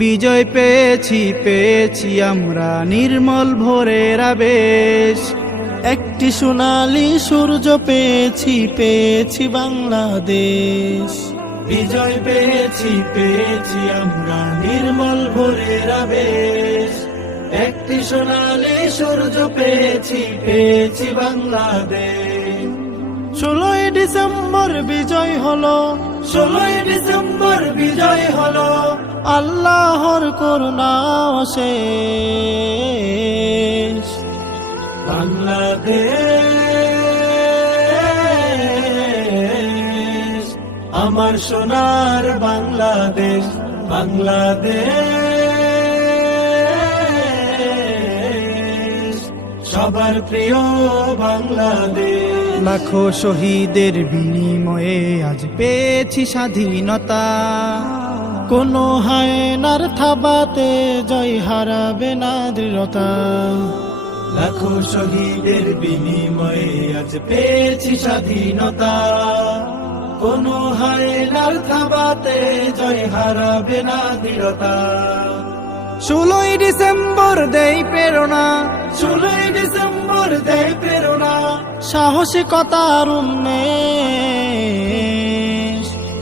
বিজয় পেয়েছি পেয়েছি আমরা নির্মল ভোরের আবেশ, একটি সোনালী সূর্য পেয়েছি পেয়েছি বাংলাদেশ। বিজয় পেয়েছি পেয়েছি আমরা নির্মল ভোরের আবেশ, একটি সোনালী সূর্য পেয়েছি পেয়েছি বাংলাদেশ। 16ই ডিসেম্বর বিজয় হলো, 16ই ডিসেম্বর বিজয় হলো, আল্লাহর করুণা অশেষ। বাংলাদেশ আমার সোনার বাংলাদেশ, বাংলাদেশ সবার প্রিয় বাংলাদেশ। লাখো শহীদের বিনিময়ে আজ পেয়েছি স্বাধীনতা, কোনো হায়নার থাবাতে জয় হারাবে না দৃঢ়তা। লাখো শহীদের বিনিময়ে আজ পেয়েছি স্বাধীনতা, কোনো হায়নার থাবাতে জয় হারাবে না দৃঢ়তা। 16ই ডিসেম্বর দেই প্রেরণা, 16ই ডিসেম্বর দেই প্রেরণা, সাহসিকতার উন্মেষ।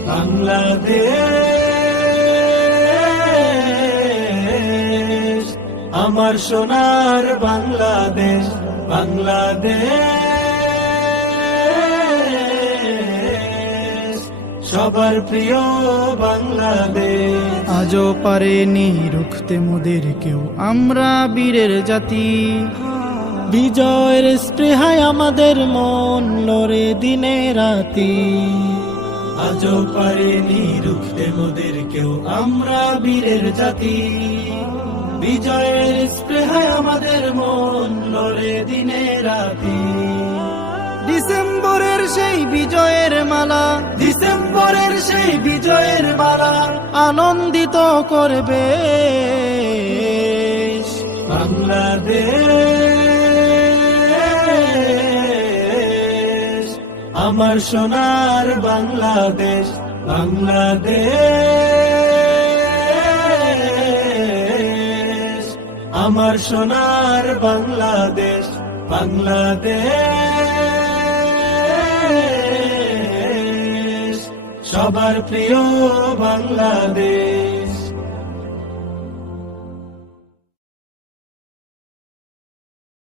বাংলাদেশ আমার সোনার বাংলাদেশ, বাংলাদেশ সবার প্রিয় বাংলাদেশ। আজও পারেনি রুখতে মোদের কেউ, আমরা বীরের জাতি। বিজয়ের স্পৃহায় আমাদের মন লড়ে দিনে রাতি। আজও পারেনি রুখতে মোদের কেউ, আমরা বীরের জাতি। বিজয়ের স্পৃহায় আমাদের মন লড়ে দিনে রাতি। ডিসেম্বরের সেই বিজয়ের মালা, ডিসেম্বরের সেই বিজয়ের মালা আনন্দিত করবে বাংলাদেশ আমার সোনার বাংলাদেশ, বাংলাদেশ আমার সোনার বাংলাদেশ, বাংলাদেশ সবার প্রিয় বাংলাদেশ।